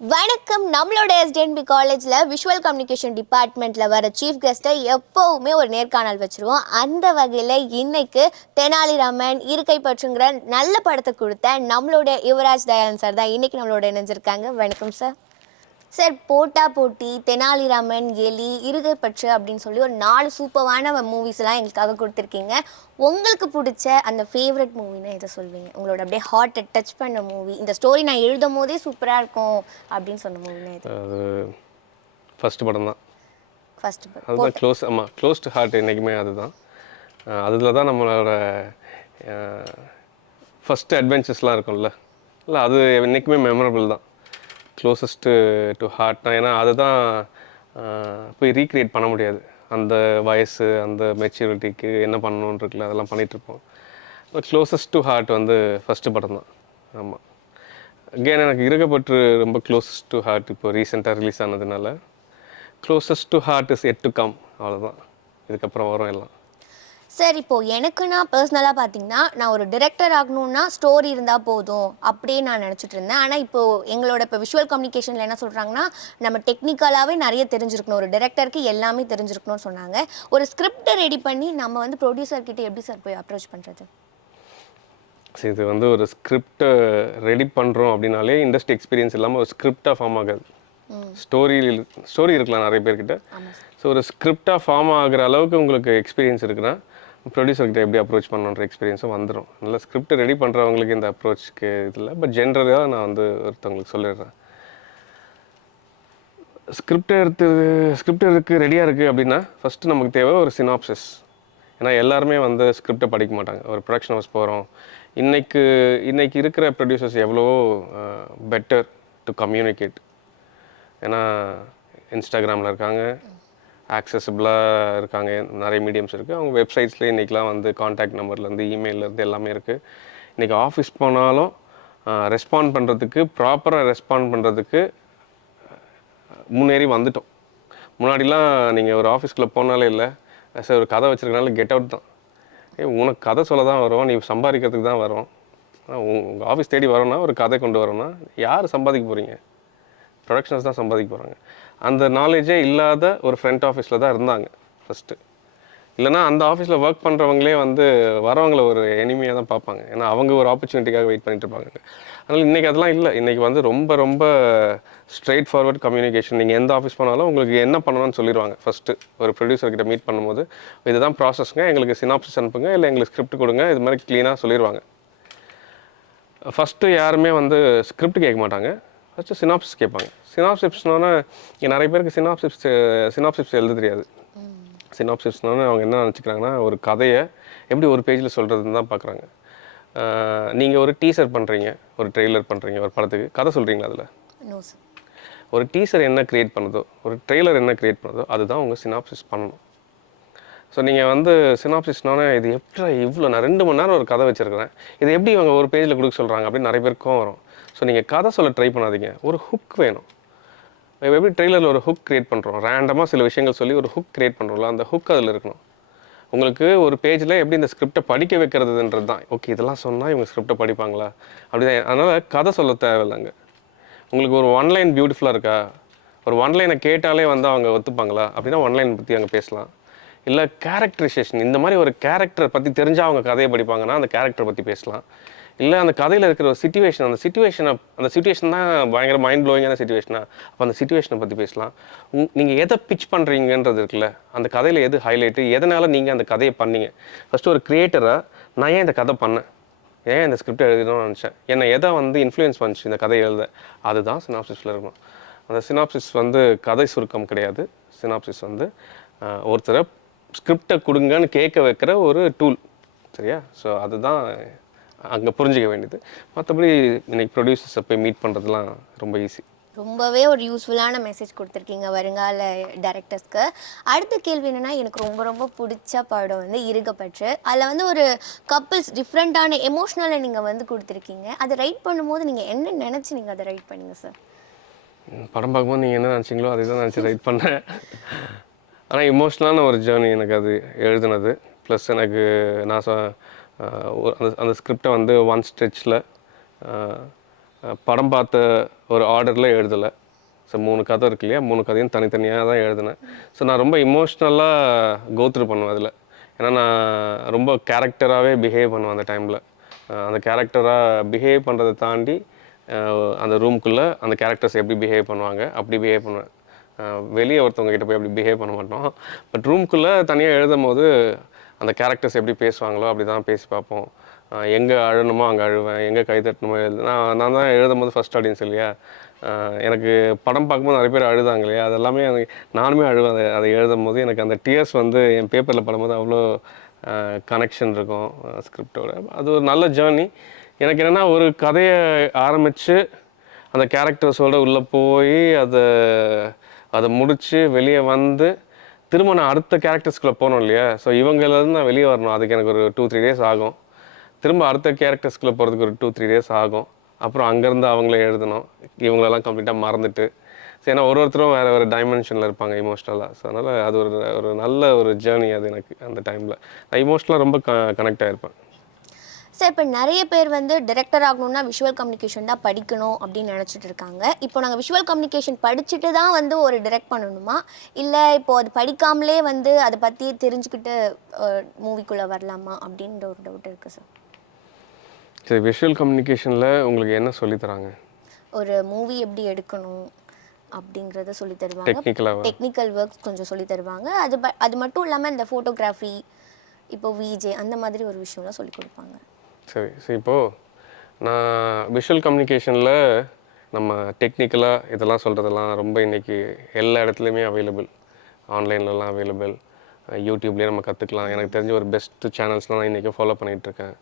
வணக்கம். நம்மளோட எஸ்டிஎன்பி காலேஜில் விஷுவல் கம்யூனிகேஷன் டிபார்ட்மெண்ட்டில் வர சீஃப் கெஸ்ட்டை எப்போவுமே ஒரு நேர்காணல் வச்சுருவோம். அந்த வகையில் இன்னைக்கு தெனாலிராமன் இருக்கை பற்றுங்கிற நல்ல படத்தை கொடுத்த நம்மளோட யுவராஜ் தயாளன் சார் தான் இன்னைக்கு நம்மளோட இணைஞ்சிருக்காங்க. வணக்கம் சார். சார், போட்டா போட்டி, தெனாலிராமன், எலி, இருகைப்பற்று அப்படின்னு சொல்லி ஒரு 4 சூப்பரான மூவிஸ்லாம் எங்களுக்காக கொடுத்துருக்கீங்க. உங்களுக்கு பிடிச்ச அந்த ஃபேவரட் மூவினா எதை சொல்வீங்க? உங்களோட அப்படியே ஹார்ட்டை டச் பண்ண மூவி, இந்த ஸ்டோரி நான் எழுதும் போதே சூப்பராக இருக்கும் அப்படின்னு சொன்ன மூவினா எது? அது ஃபஸ்ட்டு படம் தான். ஃபர்ஸ்ட் படம் அதுதான் க்ளோஸ். ஆமாம், க்ளோஸ் டு ஹார்ட் என்றைக்குமே அதுதான். அதில் தான் நம்மளோட ஃபஸ்ட்டு அட்வென்ச்சர்ஸ்லாம் இருக்கும்ல, இல்லை அது என்றைக்குமே மெமரபிள் தான். க்ளோசஸ்ட்டு டு ஹார்ட்னா, ஏன்னா அதுதான் போய் ரீக்ரியேட் பண்ண முடியாது. அந்த வயசு, அந்த மெச்சூரிட்டிக்கு என்ன பண்ணணுன்னு இருக்குல்ல, அதெல்லாம் பண்ணிகிட்ருப்போம். க்ளோசஸ்ட் டு ஹார்ட் வந்து ஃபஸ்ட்டு படம் தான். ஆமாம். அகெயின் எனக்கு இருக்கப்பட்டு ரொம்ப க்ளோசஸ்ட் டு ஹார்ட் இப்போ ரீசெண்டாக ரிலீஸ் ஆனதுனால closest to heart is yet to come. அவ்வளோதான், இதுக்கப்புறம் வரும் எல்லாம். சார், இப்போது எனக்குன்னா பர்சனலாக பார்த்தீங்கன்னா, நான் ஒரு டிரெக்டர் ஆகணும்னா ஸ்டோரி இருந்தால் போதும் அப்படியே நான் நினச்சிட்டு இருந்தேன். ஆனால் இப்போது எங்களோட இப்போ விஷுவல் கம்யூனிகேஷனில் என்ன சொல்கிறாங்கன்னா, நம்ம டெக்னிக்கலாகவே நிறைய தெரிஞ்சிருக்கணும், ஒரு டிரெக்டருக்கு எல்லாமே தெரிஞ்சிருக்கணும்னு சொன்னாங்க. ஒரு ஸ்கிரிப்டை ரெடி பண்ணி நம்ம வந்து ப்ரொடியூசர்கிட்ட எப்படி சார் போய் அப்ரோச் பண்ணுறது? சரி, இது வந்து ஒரு ஸ்கிரிப்டை ரெடி பண்ணுறோம் அப்படின்னாலே இண்டஸ்ட்ரி எக்ஸ்பீரியன்ஸ் இல்லாமல் ஒரு ஸ்கிரிப்டாக ஃபார்ம் ஆகாது. ஸ்டோரி இருக்கலாம் நிறைய பேர்கிட்ட. ஸோ ஒரு ஸ்கிரிப்டாக ஃபார்ம் ஆகிற அளவுக்கு உங்களுக்கு எக்ஸ்பீரியன்ஸ் இருக்குன்னா ப்ரொடியூசர்கிட்ட எப்படி அப்ரோச் பண்ணணுன்ற எக்ஸ்பீரியன்ஸும் வந்துடும். நல்லா ஸ்கிரிப்ட் ரெடி பண்ணுறவங்களுக்கு இந்த அப்ரோச்சுக்கு இதில், பட் ஜென்ரலாக நான் வந்து ஒருத்தவங்களுக்கு சொல்லிடுறேன். ஸ்கிரிப்ட் இருக்குது, ரெடியாக இருக்குது அப்படின்னா ஃபஸ்ட்டு நமக்கு தேவை ஒரு சினாப்சிஸ். ஏன்னா எல்லாருமே வந்து ஸ்கிரிப்டை படிக்க மாட்டாங்க. ஒரு ப்ரொடக்ஷன் ஹவுஸ் போகிறோம், இன்றைக்கி இருக்கிற ப்ரொடியூசர்ஸ் எவ்வளவோ பெட்டர் டு கம்யூனிகேட். ஏன்னா இன்ஸ்டாகிராமில் இருக்காங்க, ஆக்சஸபிளாக இருக்காங்க, நிறைய மீடியம்ஸ் இருக்குது. அவங்க வெப்சைட்ஸ்லேயே இன்றைக்கெலாம் வந்து காண்டாக்ட் நம்பர்லேருந்து இமெயிலேருந்து எல்லாமே இருக்குது. இன்றைக்கி ஆஃபீஸ் போனாலும் ரெஸ்பாண்ட் பண்ணுறதுக்கு, ப்ராப்பராக ரெஸ்பாண்ட் பண்ணுறதுக்கு முன்னேறி வந்துட்டோம். முன்னாடிலாம் நீங்கள் ஒரு ஆஃபீஸ்க்குள்ளே போனாலே இல்லை சார், ஒரு கதை வச்சுருக்கனால கெட் அவுட் தான். உனக்கு கதை சொல்ல தான் வரும், நீ சம்பாதிக்கிறதுக்கு தான் வரும். உங்கள் ஆஃபீஸ் தேடி வரோன்னா ஒரு கதை கொண்டு வரோன்னா யார் சம்பாதிக்க போகிறீங்க? ப்ரொடக்ஷன்ஸ் தான் சம்பாதிக்க போகிறாங்க. அந்த நாலேஜே இல்லாத ஒரு ஃப்ரண்ட் ஆஃபீஸில் தான் இருந்தாங்க ஃபஸ்ட்டு. இல்லைனா அந்த ஆஃபீஸில் ஒர்க் பண்ணுறவங்களே வந்து வரவங்கள ஒரு எனிமையாக தான் பார்ப்பாங்க. ஏன்னா அவங்க ஒரு ஆப்பர்ச்சுனிட்டிக்காக வெயிட் பண்ணிட்டு இருப்பாங்க. அதனால் இன்றைக்கி அதெல்லாம் இல்லை. இன்றைக்கி வந்து ரொம்ப ரொம்ப ஸ்ட்ரெயிட் ஃபார்வர்ட் கம்யூனிகேஷன். நீங்கள் எந்த ஆஃபீஸ் போனாலும் உங்களுக்கு என்ன பண்ணணும்னு சொல்லிடுவாங்க. ஃபஸ்ட்டு ஒரு ப்ரொடியூசர்கிட்ட மீட் பண்ணும்போது இதுதான் ப்ராசஸ்ங்க, எங்களுக்கு சினாப்சிஸ் அனுப்புங்க, இல்லை எங்களுக்கு ஸ்கிரிப்ட் கொடுங்க, இது மாதிரி க்ளீனாக சொல்லிடுவாங்க. ஃபஸ்ட்டு யாருமே வந்து ஸ்கிரிப்ட் கேட்க மாட்டாங்க, ஃபஸ்ட்டு சினாப்சிஸ் கேட்பாங்க. சினாப்சிஸ்னோன்னா இங்கே நிறைய பேருக்கு சினாப்சிஸ் எழுத தெரியாது. சினாப்சிஸ்னோன்னு அவங்க என்ன நினச்சிக்கிறாங்கன்னா, ஒரு கதையை எப்படி ஒரு பேஜில் சொல்கிறதுன்னு தான் பார்க்குறாங்க. நீங்கள் ஒரு டீசர் பண்ணுறீங்க, ஒரு ட்ரெய்லர் பண்ணுறீங்க, ஒரு படத்துக்கு கதை சொல்கிறீங்களா? அதில் ஒரு டீசர் என்ன க்ரியேட் பண்ணுதோ, ஒரு ட்ரெய்லர் என்ன க்ரியேட் பண்ணுதோ அதுதான் உங்கள் சினாப்சிஸ் பண்ணணும். ஸோ நீங்கள் வந்து சினாப்சிஸ்னோன்னே இது எப்படி இவ்வளோ நான் 2 மணி நேரம் ஒரு கதை வச்சுருக்கிறேன், இது எப்படி இவங்க ஒரு பேஜில் கொடுக்க சொல்கிறாங்க அப்படின்னு நிறைய பேருக்கும் வரும். ஸோ நீங்கள் கதை சொல்ல ட்ரை பண்ணாதீங்க, ஒரு ஹுக் வேணும். எப்படி ட்ரெய்லரில் ஒரு ஹுக் க்ரியேட் பண்ணுறோம், ரேண்டமாக சில விஷயங்கள் சொல்லி ஒரு ஹுக் க்ரியேட் பண்ணுறோம்ல, அந்த ஹுக் அதில் இருக்கணும். உங்களுக்கு ஒரு பேஜில் எப்படி இந்த ஸ்கிரிப்டை படிக்க வைக்கிறதுன்றது தான். ஓகே, இதெல்லாம் சொன்னால் இவங்க ஸ்கிரிப்டை படிப்பாங்களா அப்படிதான். அதனால் கதை சொல்ல தேவையில்லைங்க. உங்களுக்கு ஒரு ஒன்லைன் பியூட்டிஃபுல்லாக இருக்கா, ஒரு ஒன்லைனை கேட்டாலே வந்து அவங்க ஒத்துப்பாங்களா அப்படின்னா ஒன்லைன் பற்றி அங்கே பேசலாம். இல்லை கேரக்டரைசேஷன், இந்த மாதிரி ஒரு கேரக்டரை பற்றி தெரிஞ்சால் அவங்க கதையை படிப்பாங்கன்னா அந்த கேரக்டரை பற்றி பேசலாம். இல்லை அந்த கதையில் இருக்கிற ஒரு சிச்சுவேஷன், அந்த சிச்சுவேஷன் தான் பயங்கர மைண்ட் ப்ளோயிங்கான சிச்சுவேஷனா, அப்போ அந்த சிச்சுவேஷனை பற்றி பேசலாம். நீங்கள் எதை பிச் பண்ணுறீங்கன்றது இருக்குல்ல, அந்த கதையில் எது ஹைலைட்டு, எதனால் நீங்கள் அந்த கதையை பண்ணீங்க. ஃபஸ்ட்டு ஒரு க்ரியேட்டராக நான் ஏன் இந்த கதை பண்ணேன், ஏன் இந்த ஸ்கிரிப்ட் எழுதணும்னு நினச்சேன், என்னை எதை வந்து இன்ஃப்ளூயன்ஸ் பண்ணிச்சு இந்த கதை எழுத, அதுதான் சினாப்சிஸில் இருக்கணும். அந்த சினாப்சிஸ் வந்து கதை சுருக்கம் கிடையாது. சினாப்சிஸ் வந்து ஒருத்தரை ஸ்கிரிப்டை கொடுங்கன்னு கேட்க வைக்கிற ஒரு டூல். சரியா? ஸோ அதுதான் அங்கே புரிஞ்சிக்க வேண்டியது. மற்றபடி இன்னைக்கு ப்ரொடியூசர்ஸை போய் மீட் பண்ணுறதுலாம் ரொம்ப ஈஸி. ரொம்பவே ஒரு யூஸ்ஃபுல்லான மெசேஜ் கொடுத்துருக்கீங்க வருங்கால டைரக்டர்ஸ்க்கு. அடுத்த கேள்வி என்னென்னா, எனக்கு ரொம்ப ரொம்ப பிடிச்ச படம் வந்து இருக்கப்பற்று. அதில் வந்து ஒரு கப்புள்ஸ் டிஃப்ரெண்ட்டான எமோஷ்னலை நீங்கள் வந்து கொடுத்துருக்கீங்க. அதை ரைட் பண்ணும்போது நீங்கள் என்ன நினச்சி நீங்கள் அதை ரைட் பண்ணீங்க சார்? படம் பார்க்கும்போது நீங்கள் என்ன நினச்சிங்களோ அதை தான் நினச்சி ரைட் பண்ணேன். ஆனால் இமோஷ்னலான ஒரு ஜேர்னி எனக்கு அது எழுதுனது. ப்ளஸ் எனக்கு நான் அந்த ஸ்கிரிப்டை வந்து ஒன் ஸ்ட்ரெச்சில் படம் பார்த்த ஒரு ஆர்டரில் எழுதலை. ஸோ 3 கதை இருக்கு இல்லையா, 3 கதையும் தனித்தனியாக தான் எழுதினேன். ஸோ நான் ரொம்ப இமோஷ்னலாக கோத்ரூ பண்ணுவேன் அதில். ஏன்னா நான் ரொம்ப கேரக்டராகவே பிஹேவ் பண்ணுவேன் அந்த டைமில். அந்த கேரக்டராக பிஹேவ் பண்ணுறதை தாண்டி அந்த ரூம்குள்ளே அந்த கேரக்டர்ஸ் எப்படி பிஹேவ் பண்ணுவாங்க அப்படி பிஹேவ் பண்ணுவேன். வெளியே ஒருத்தவங்க கிட்ட போய் அப்படி பிஹேவ் பண்ண மாட்டோம். பட் ரூம்குள்ளே தனியாக எழுதும் போது அந்த கேரக்டர்ஸ் எப்படி பேசுவாங்களோ அப்படி தான் பேசி பார்ப்போம். எங்கே அழணுமோ அங்கே அழுவேன், எங்கே கை தட்டணுமோ நான் தான் எழுதும் போது ஃபஸ்ட் ஆடியன்ஸ் இல்லையா. எனக்கு படம் பார்க்கும்போது நிறைய பேர் அழுதாங்க இல்லையா, அது எல்லாமே எனக்கு நானுமே அழுவேன். அதை எழுதும் போது எனக்கு அந்த டியர்ஸ் வந்து என் பேப்பரில் படும்போது அவ்வளோ கனெக்ஷன் இருக்கும் ஸ்கிரிப்டோட. அது ஒரு நல்ல ஜேர்னி. எனக்கு என்னென்னா ஒரு கதையை ஆரம்பித்து அந்த கேரக்டர்ஸோடு உள்ளே போய் அதை முடித்து வெளியே வந்து திரும்ப நான் அடுத்த கேரக்டர்ஸ்குள்ளே போகணும் இல்லையா. ஸோ இவங்கலேருந்து நான் வெளியே வரணும், அதுக்கு எனக்கு ஒரு 2-3 டேஸ் ஆகும். திரும்ப அடுத்த கேரக்டர்ஸ்குள்ளே போகிறதுக்கு ஒரு 2-3 டேஸ் ஆகும். அப்புறம் அங்கேருந்து அவங்களே எழுதணும், இவங்களெல்லாம் கம்ப்ளீட்டாக மறந்துட்டு. ஸோ ஏன்னா ஒருத்தரும் வேறு வேறு டைமென்ஷனில் இருப்பாங்க இமோஷ்னலாக. ஸோ அதனால் அது ஒரு நல்ல ஒரு ஜேர்னி அது எனக்கு. அந்த டைமில் நான் இமோஷ்னலாக ரொம்ப கனெக்ட் ஆகிருப்பேன். சார், இப்போ நிறைய பேர் வந்து டிரெக்டர் ஆகணும்னா விஷுவல் கம்யூனிகேஷன் தான் படிக்கணும் அப்படின்னு நினச்சிட்டு இருக்காங்க. இப்போ நாங்கள் விஷுவல் கம்யூனிகேஷன் படிச்சுட்டு தான் வந்து ஒரு டிரெக்ட் பண்ணணுமா, இல்லை இப்போது அது படிக்காமலே வந்து அதை பற்றி தெரிஞ்சுக்கிட்டு மூவிக்குள்ளே வரலாமா அப்படின்ற ஒரு டவுட் இருக்குது சார். சரி, விஷுவல் கம்யூனிகேஷனில் உங்களுக்கு என்ன சொல்லித்தராங்க? ஒரு மூவி எப்படி எடுக்கணும் அப்படிங்கிறத சொல்லி தருவாங்க. டெக்னிக்கல் ஒர்க்ஸ் கொஞ்சம் சொல்லி தருவாங்க. அது மட்டும் இல்லாமல் இந்த ஃபோட்டோகிராஃபி, இப்போ விஜே அந்த மாதிரி ஒரு விஷயம்லாம் சொல்லி கொடுப்பாங்க. சரி இப்போது நான் விஷுவல் கம்யூனிகேஷனில் நம்ம டெக்னிக்கலாக இதெல்லாம் சொல்கிறதெல்லாம் ரொம்ப இன்றைக்கி எல்லா இடத்துலையுமே அவைலபிள். ஆன்லைன்லலாம் அவைலபிள், யூடியூப்லேயே நம்ம கற்றுக்கலாம். எனக்கு தெரிஞ்ச ஒரு பெஸ்ட்டு சேனல்ஸ்லாம் நான் இன்றைக்கும் ஃபாலோ பண்ணிகிட்ருக்கேன்.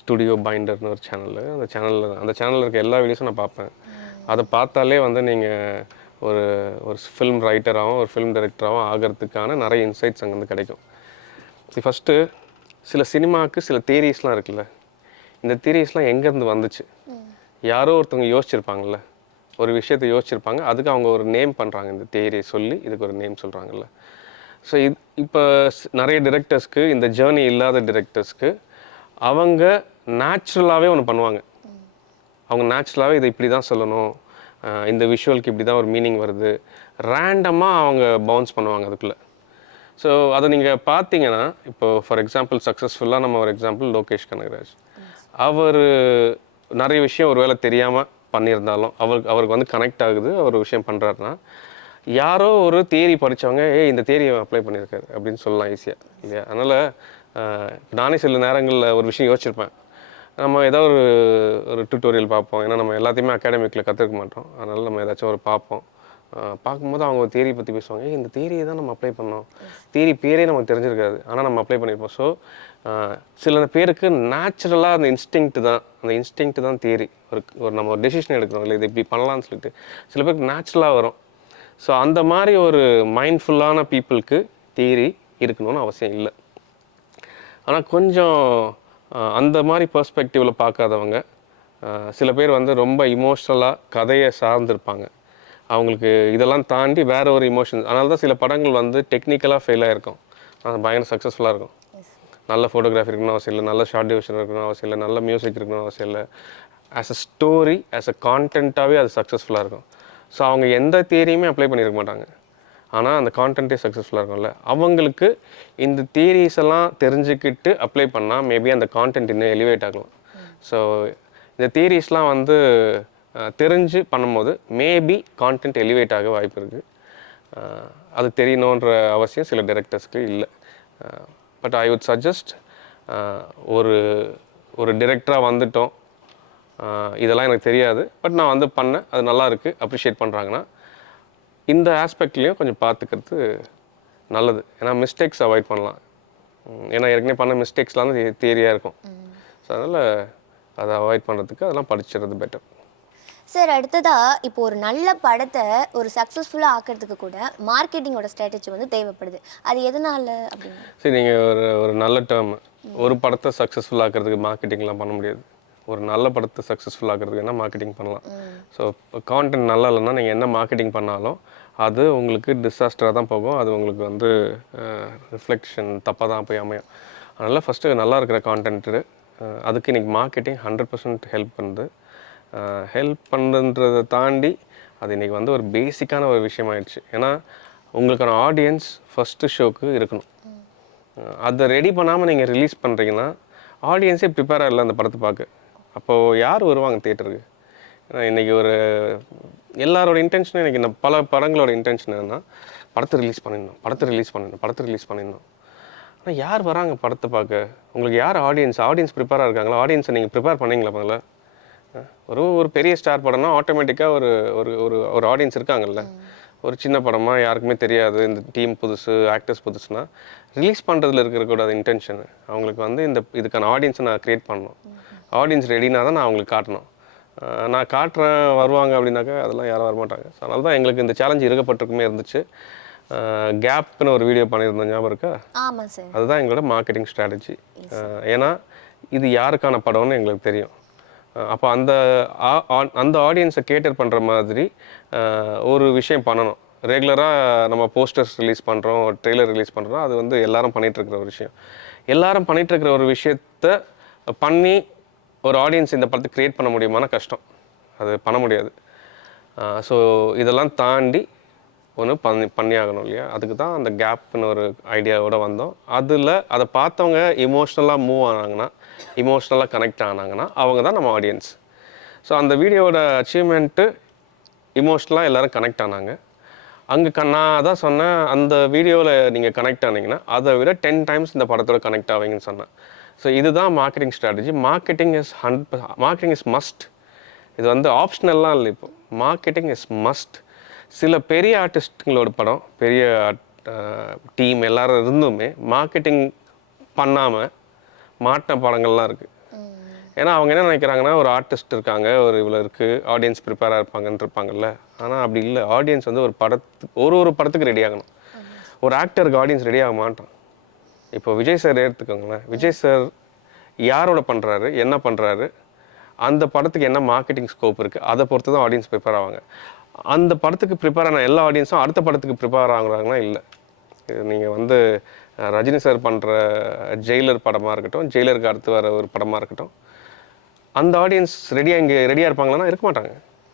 ஸ்டுடியோ பைண்டர்னு ஒரு சேனல். அந்த சேனலில் இருக்க எல்லா வீடியோஸும் நான் பார்ப்பேன். அதை பார்த்தாலே வந்து நீங்கள் ஒரு ஃபில்ம் ரைட்டராகவும் ஒரு ஃபில்ம் டைரக்டராகவும் ஆகிறதுக்கான நிறைய இன்சைட்ஸ் அங்கேருந்து கிடைக்கும். ஃபஸ்ட்டு சில சினிமாவுக்கு சில தியரிஸ்லாம் இருக்குல்ல, இந்த தியரிஸ்லாம் எங்கேருந்து வந்துச்சு? யாரோ ஒருத்தவங்க யோசிச்சிருப்பாங்கள்ல, ஒரு விஷயத்தை யோசிச்சிருப்பாங்க, அதுக்கு அவங்க ஒரு நேம் பண்ணுறாங்க, இந்த தியரியை சொல்லி இதுக்கு ஒரு நேம் சொல்கிறாங்கல்ல. ஸோ இப்போ நிறைய டிரெக்டர்ஸ்க்கு, இந்த ஜேர்னி இல்லாத டிரெக்டர்ஸ்க்கு அவங்க நேச்சுரலாகவே ஒன்று பண்ணுவாங்க. அவங்க நேச்சுரலாகவே இதை இப்படி தான் சொல்லணும், இந்த விஷுவலுக்கு இப்படி தான் ஒரு மீனிங் வருது, ரேண்டமாக அவங்க பவுன்ஸ் பண்ணுவாங்க அதுக்குள்ளே. ஸோ அதை நீங்கள் பார்த்தீங்கன்னா, இப்போது ஃபார் எக்ஸாம்பிள் சக்ஸஸ்ஃபுல்லாக நம்ம ஒரு எக்ஸாம்பிள் லோகேஷ் கனகராஜ். அவர் நிறைய விஷயம் ஒரு வேளை தெரியாமல் பண்ணியிருந்தாலும் அவருக்கு வந்து கனெக்ட் ஆகுது, அவர் ஒரு விஷயம் பண்ணுறாருன்னா, யாரோ ஒரு தியரி படித்தவங்க இந்த தியரியை அப்ளை பண்ணியிருக்காரு அப்படின்னு சொல்லலாம் ஈஸியாக இல்லையா. அதனால் நானே சில நேரங்களில் ஒரு விஷயம் யோசிச்சிருப்பேன். நம்ம ஏதாவது ஒரு டியூட்டோரியல் பார்ப்போம், ஏன்னா நம்ம எல்லாத்தையுமே அகாடமிக்கில் கற்றுக்க மாட்டோம். அதனால் நம்ம ஏதாச்சும் ஒரு பார்ப்போம். பார்க்கும்போது அவங்க ஒரு தியரி பற்றி பேசுவாங்க, இந்த தியரியை தான் நம்ம அப்ளை பண்ணோம், தியரி பேரே நமக்கு தெரிஞ்சிருக்காது, ஆனால் நம்ம அப்ளை பண்ணியிருப்போம். ஸோ சில பேருக்கு நேச்சுரலாக அந்த இன்ஸ்டிங்க்ட் தான் தியரி. ஒரு நம்ம ஒரு டெசிஷன் எடுக்கிறோம் இல்லை, இது இப்படி பண்ணலான்னு சொல்லிட்டு சில பேருக்கு நேச்சுரலாக வரும். ஸோ அந்த மாதிரி ஒரு மைண்ட்ஃபுல்லான பீப்புளுக்கு தியரி இருக்கணும்னு அவசியம் இல்லை. ஆனால் கொஞ்சம் அந்த மாதிரி பெர்ஸ்பெக்டிவில் பார்க்காதவங்க சில பேர் வந்து ரொம்ப இமோஷ்னலாக கதையை சார்ந்திருப்பாங்க. அவங்களுக்கு இதெல்லாம் தாண்டி வேறு ஒரு இமோஷன்ஸ். அதனால தான் சில படங்கள் வந்து டெக்னிக்கலாக ஃபெயில் ஆகிருக்கும், ஆனால் பயங்கர சக்ஸஸ்ஃபுல்லாக இருக்கும். நல்ல ஃபோட்டோகிராஃபி இருக்கணும்னு அவசியம் இல்லை, நல்ல ஷார்ட் டிவிஷன் இருக்கணும்னு அவசியம் இல்லை, நல்ல மியூசிக் இருக்கணும்னு அவசியம் இல்லை. As a story, as a கான்டென்ட்டாகவே அது சக்ஸஸ்ஃபுல்லாக இருக்கும். ஸோ அவங்க எந்த தியரியுமே அப்ளை பண்ணியிருக்க மாட்டாங்க, ஆனால் அந்த கான்டென்ட்டே சக்ஸஸ்ஃபுல்லாக இருக்கும்ல. அவங்களுக்கு இந்த தியரிஸ் எல்லாம் தெரிஞ்சுக்கிட்டு அப்ளை பண்ணால் மேபி அந்த கான்டென்ட் இன்னும் எலிவேட் ஆகலாம். ஸோ இந்த தியரிஸ்லாம் வந்து தெரிஞ்சு பண்ணும்போது மேபி கான்டென்ட் எலிவேட் ஆக வாய்ப்பு இருக்குது. அது தெரியணுன்ற அவசியம் சில டைரக்டர்ஸ்க்கு இல்லை. பட் ஐ வுட் சஜஸ்ட், ஒரு டைரக்டராக வந்துட்டோம், இதெல்லாம் எனக்கு தெரியாது, பட் நான் வந்து பண்ணேன், அது நல்லா இருக்குது, அப்ரிஷியேட் பண்ணுறாங்கன்னா இந்த ஆஸ்பெக்ட்லேயும் கொஞ்சம் பார்த்துக்கிறது நல்லது. ஏன்னா மிஸ்டேக்ஸ் அவாய்ட் பண்ணலாம். ஏன்னா ஏற்கனவே பண்ண மிஸ்டேக்ஸ்லாம் வந்து தியரியாக இருக்கும். ஸோ அதனால் அதை அவாய்ட் பண்ணுறதுக்கு அதெல்லாம் படிச்சிடுறது பெட்டர். சார், அடுத்ததாக இப்போ ஒரு நல்ல படத்தை ஒரு சக்ஸஸ்ஃபுல்லாக ஆக்கிறதுக்கு கூட மார்க்கெட்டிங்கோட ஸ்ட்ராட்டஜி வந்து தேவைப்படுது. அது எதனால அப்படின்னு? சரி, நீங்கள் ஒரு நல்ல டேர்ம், ஒரு படத்தை சக்ஸஸ்ஃபுல் ஆக்கிறதுக்கு மார்க்கெட்டிங்லாம் பண்ண முடியாது. ஒரு நல்ல படத்தை சக்ஸஸ்ஃபுல் ஆக்கிறதுக்கு என்ன மார்க்கெட்டிங் பண்ணலாம். ஸோ கான்டென்ட் நல்லா இல்லைன்னா நீங்கள் என்ன மார்க்கெட்டிங் பண்ணாலும் அது உங்களுக்கு டிசாஸ்டராக தான் போகும். அது உங்களுக்கு வந்து ரிஃப்ளெக்ஷன் தப்பாக தான் போய் அமையும். அதனால் ஃபஸ்ட்டு நல்லா இருக்கிற கான்டென்ட்டு, அதுக்கு இன்றைக்கி மார்க்கெட்டிங் 100% ஹெல்ப் பண்ணுது. ஹெல்ப் பண்ணுன்றதை தாண்டி அது இன்றைக்கி வந்து ஒரு பேசிக்கான ஒரு விஷயமாயிடுச்சு. ஏன்னா உங்களுக்கான ஆடியன்ஸ் ஃபஸ்ட்டு ஷோக்கு இருக்கணும். அதை ரெடி பண்ணாமல் நீங்கள் ரிலீஸ் பண்ணுறீங்கன்னா ஆடியன்ஸே ப்ரிப்பேராக இல்லை அந்த படத்தை பார்க்க. அப்போது யார் வருவாங்க தியேட்டருக்கு? ஏன்னா இன்றைக்கி ஒரு எல்லாரோட இன்டென்ஷனும் இன்றைக்கி பல படங்களோட இன்டென்ஷன் என்னென்னா படத்தை ரிலீஸ் பண்ணிடணும். ஆனால் யார் வராங்க படத்தை பார்க்க? உங்களுக்கு யார் ஆடியன்ஸ் ப்ரிப்பேராக இருக்காங்களா? ஆடியன்ஸை நீங்கள் ப்ரிப்பேர் பண்ணீங்களா முதல்ல? ஒரு பெரிய ஸ்டார் படம்னா ஆட்டோமேட்டிக்காக ஒரு ஒரு ஒரு ஒரு ஆடியன்ஸ் இருக்காங்கல்ல. ஒரு சின்ன படமாக யாருக்குமே தெரியாது, இந்த டீம் புதுசு, ஆக்டர்ஸ் புதுசுனா ரிலீஸ் பண்ணுறதுல இருக்கக்கூடாது இன்டென்ஷனு. அவங்களுக்கு வந்து இதுக்கான ஆடியன்ஸை நான் க்ரியேட் பண்ணணும். ஆடியன்ஸ் ரெடினா தான் நான் அவங்களுக்கு காட்டணும். நான் காட்டுறேன் வருவாங்க அப்படின்னாக்கா அதெல்லாம் யாரும் வரமாட்டாங்க. ஸோ அதனால தான் எங்களுக்கு இந்த சேலஞ்ச் இருக்கப்பட்டிருக்குமே இருந்துச்சு. கேப்னு ஒரு வீடியோ பண்ணியிருந்தோம், ஞாபகம் இருக்கா? ஆமாம் சார். அதுதான் எங்களோட மார்க்கெட்டிங் ஸ்ட்ராட்டஜி. ஏன்னா இது யாருக்கான படம்னு எங்களுக்கு தெரியும். அப்போ அந்த ஆடியன்ஸை கேட்டர் பண்ணுற மாதிரி ஒரு விஷயம் பண்ணணும். ரெகுலராக நம்ம போஸ்டர்ஸ் ரிலீஸ் பண்ணுறோம், ட்ரெய்லர் ரிலீஸ் பண்ணுறோம், அது வந்து எல்லாரும் பண்ணிகிட்ருக்கிற ஒரு விஷயம். எல்லாரும் பண்ணிகிட்ருக்கிற ஒரு விஷயத்த பண்ணி ஒரு ஆடியன்ஸ் இந்த படத்தை க்ரியேட் பண்ண முடியுமான கஷ்டம். அது பண்ண முடியாது. ஸோ இதெல்லாம் தாண்டி ஒன்று பண்ணி ஆகணும் இல்லையா? அதுக்கு தான் அந்த கேப்னு ஒரு ஐடியாவோடு வந்தோம். அதை பார்த்தவங்க இமோஷ்னலாக மூவ் ஆனாங்கன்னா, இமோஷ்னலாக கனெக்ட் ஆனாங்கன்னா அவங்க தான் நம்ம ஆடியன்ஸ். ஸோ அந்த வீடியோவோட அச்சீவ்மெண்ட்டு இமோஷ்னலாக எல்லோரும் கனெக்ட் ஆனாங்க. அங்கே நான் தான் சொன்னேன், அந்த வீடியோவில் நீங்கள் கனெக்ட் ஆனீங்கன்னா அதை விட 10 டைம்ஸ் இந்த படத்தோட கனெக்ட் ஆவீங்கன்னு சொன்னேன். ஸோ இதுதான் marketing strategy. Marketing is must. இது வந்து ஆப்ஷனல்லாம் இல்லை. இப்போ மார்க்கெட்டிங் இஸ் மஸ்ட். சில பெரிய ஆர்டிஸ்ட்டுங்களோட படம், பெரிய டீம் எல்லோரும் இருந்துமே மார்க்கெட்டிங் பண்ணாமல் மாட்டின படங்கள்லாம் இருக்குது. ஏன்னா அவங்க என்ன நினைக்கிறாங்கன்னா, ஒரு ஆர்டிஸ்ட் இருக்காங்க, ஒரு இவ்வளோ இருக்குது, ஆடியன்ஸ் ப்ரிப்பேராக இருப்பாங்கன்னு இருப்பாங்கல்ல. ஆனால் அப்படி இல்லை. ஆடியன்ஸ் வந்து ஒரு படத்துக்கு ரெடி ஆகணும். ஒரு ஆக்டருக்கு ஆடியன்ஸ் ரெடி ஆக மாட்டான். இப்போ விஜய் சார் எடுத்துக்கோங்களேன். விஜய் சார் யாரோட பண்ணுறாரு, என்ன பண்ணுறாரு, அந்த படத்துக்கு என்ன மார்க்கெட்டிங் ஸ்கோப் இருக்குது, அதை பொறுத்து தான் ஆடியன்ஸ் ப்ரிப்பேர் ஆவாங்க. அந்த படத்துக்கு ப்ரிப்பேர் ஆன எல்லா ஆடியன்ஸும் அடுத்த படத்துக்கு ப்ரிப்பேர் ஆகுறாங்கன்னா இல்லை. நீங்கள் வந்து ரஜினி சார் பண்ணுற ஜெயிலர் படமாக இருக்கட்டும், ஜெயிலருக்கு அடுத்து வர ஒரு படமாக இருக்கட்டும், அந்த ஆடியன்ஸ் ரெடியாக இருப்பாங்களான்னா இருக்க மாட்டாங்க.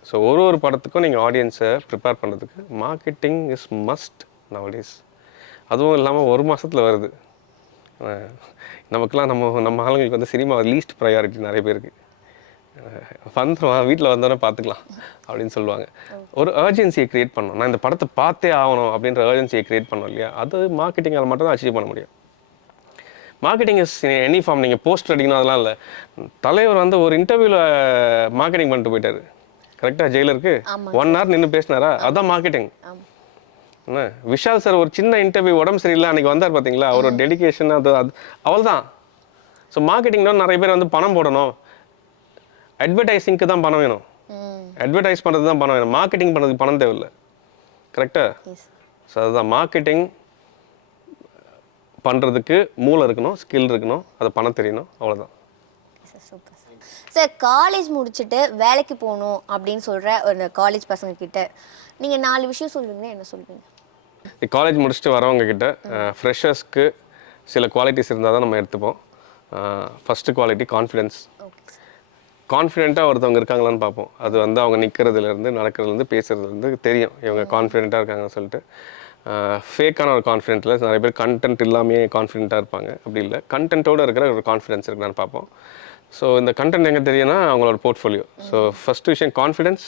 ஸோ ஒரு படத்துக்கும் நீங்கள் ஆடியன்ஸை ப்ரிப்பேர் பண்ணுறதுக்கு மார்க்கெட்டிங் இஸ் மஸ்ட் நவடேஸ். அதுவும் இல்லாமல் 1 மாதத்தில் வருது. நமக்குலாம் நம்ம ஆளுங்களுக்கு வந்து சினிமா லீஸ்ட் ப்ரையாரிட்டி நிறைய பேருக்கு. வந்துடும், வீட்டில் வந்தோடனே பார்த்துக்கலாம் அப்படின்னு சொல்லுவாங்க. ஒரு அர்ஜென்சியை க்ரியேட் பண்ணணும். நான் இந்த படத்தை பார்த்தே ஆகணும் அப்படின்ற அர்ஜென்சியை க்ரியேட் பண்ணோம் இல்லையா? அது மார்க்கெட்டிங்கால் மட்டும் தான் அச்சீவ் பண்ண முடியும். Marketing is any form. நீங்கள் போஸ்டர் அடிக்கணும் அதெல்லாம் இல்லை. தலைவர் வந்து ஒரு இன்டர்வியூவில் மார்க்கெட்டிங் பண்ணிட்டு போயிட்டார். கரெக்டாக ஜெயிலருக்கு 1 hour நின்று பேசினாரா? அதுதான் மார்க்கெட்டிங். என்ன விஷால் சார் ஒரு சின்ன இன்டர்வியூ உடம்பு சரியில்லை அன்றைக்கி வந்தார் பார்த்தீங்களா? அவரோட டெடிக்கேஷன் அது அவள் தான். ஸோ மார்க்கெட்டிங்னா நிறைய பேர் வந்து பணம் போடணும், அட்வர்டைஸிங்க்கு தான் பணம் வேணும், அட்வர்டைஸ் பண்ணுறது தான் பணம் வேணும், மார்க்கெட்டிங் பண்ணுறதுக்கு பணம் தேவையில்லை. கரெக்டாக? ஸோ அதுதான் மார்க்கெட்டிங் பண்ணுறதுக்கு மூளை இருக்கணும், ஸ்கில் இருக்கணும், அதை பணம் தெரியணும், அவ்வளோதான். Super sir. காலேஜ் முடிச்சுட்டு வேலைக்கு போகணும் அப்படின்னு சொல்கிற ஒரு காலேஜ் பசங்க கிட்ட நீங்கள் 4 விஷயம் சொல்லுவீங்கன்னா என்ன சொல்வீங்க? காலேஜ் முடிச்சுட்டு வரவங்க கிட்ட ஃப்ரெஷர்ஸ்க்கு சில குவாலிட்டிஸ் இருந்தால் தான் நம்ம எடுத்துப்போம். First quality confidence. கான்ஃபிடென்ட்டாக ஒருத்தவங்க இருக்காங்களான்னு பார்ப்போம். அது வந்து அவங்க நிற்கிறதுலேருந்து, நடக்கிறதுலேருந்து, பேசுகிறதுலேருந்து தெரியும் இவங்க கான்ஃபிடென்ட்டாக இருக்காங்கன்னு சொல்லிட்டு. ஃபேக்கான ஒரு கான்ஃபிடென்ட்டில் நிறைய பேர் கண்டென்ட் இல்லாமே கான்ஃபிடென்ட்டாக இருப்பாங்க. அப்படி இல்லை, கண்டென்ட்டோடு இருக்கிற ஒரு கான்ஃபிடென்ஸ் இருக்குன்னு பார்ப்போம். ஸோ இந்த கண்டென்ட் எங்கே தெரியும்னா அவங்களோட போர்ட்ஃபோலியோ. ஸோ ஃபஸ்ட்டு விஷயம் confidence,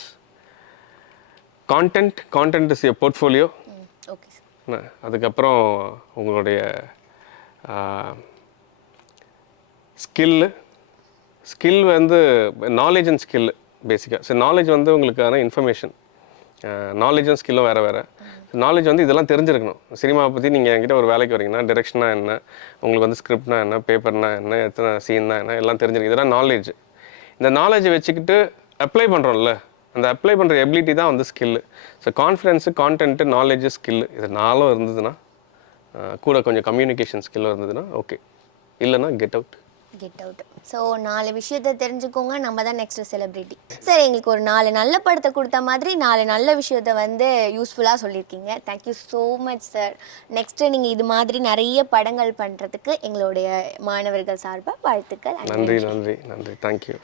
content is your portfolio. அதுக்கப்புறம் உங்களுடைய ஸ்கில் வந்து நாலேஜ் அண்ட் ஸ்கில் பேசிக்காக. ஸோ நாலேஜ் வந்து உங்களுக்கான இன்ஃபர்மேஷன், நாலேஜும் ஸ்கில்லும் வேறு. நாலேஜ் வந்து இதெல்லாம் தெரிஞ்சிருக்கணும். சினிமாவை பற்றி நீங்கள் என்கிட்ட ஒரு வேலைக்கு வரீங்கன்னா டிரெக்ஷனா என்ன, உங்களுக்கு வந்து ஸ்கிரிப்ட்னா என்ன, பேப்பர்னா என்ன, எத்தனை சீன்னா என்ன, எல்லாம் தெரிஞ்சிருக்கு. இதெல்லாம் நாலேஜ். இந்த நாலேஜை வச்சுக்கிட்டு அப்ளை பண்ணுறோம்ல, அந்த அப்ளை பண்ணுற எபிலிட்டி தான் வந்து skill. So confidence, content, knowledge, skill இது 4 இருந்ததுன்னா, கூட கொஞ்சம் கம்யூனிகேஷன் ஸ்கில்லும் இருந்ததுன்னா ஓகே. இல்லைன்னா கெட் அவுட். ஸோ 4 விஷயத்தை தெரிஞ்சுக்கோங்க, நம்ம தான் நெக்ஸ்ட் செலிப்ரிட்டி. சார் எங்களுக்கு ஒரு 4 நல்ல படத்தை கொடுத்த மாதிரி 4 நல்ல விஷயத்தை வந்து யூஸ்ஃபுல்லாக சொல்லியிருக்கீங்க. Thank you so much sir. Next நீங்கள் இது மாதிரி நிறைய படங்கள் பண்ணுறதுக்கு எங்களுடைய மாணவர்கள் சார்பாக வாழ்த்துக்கள். நன்றி. தேங்க்யூ.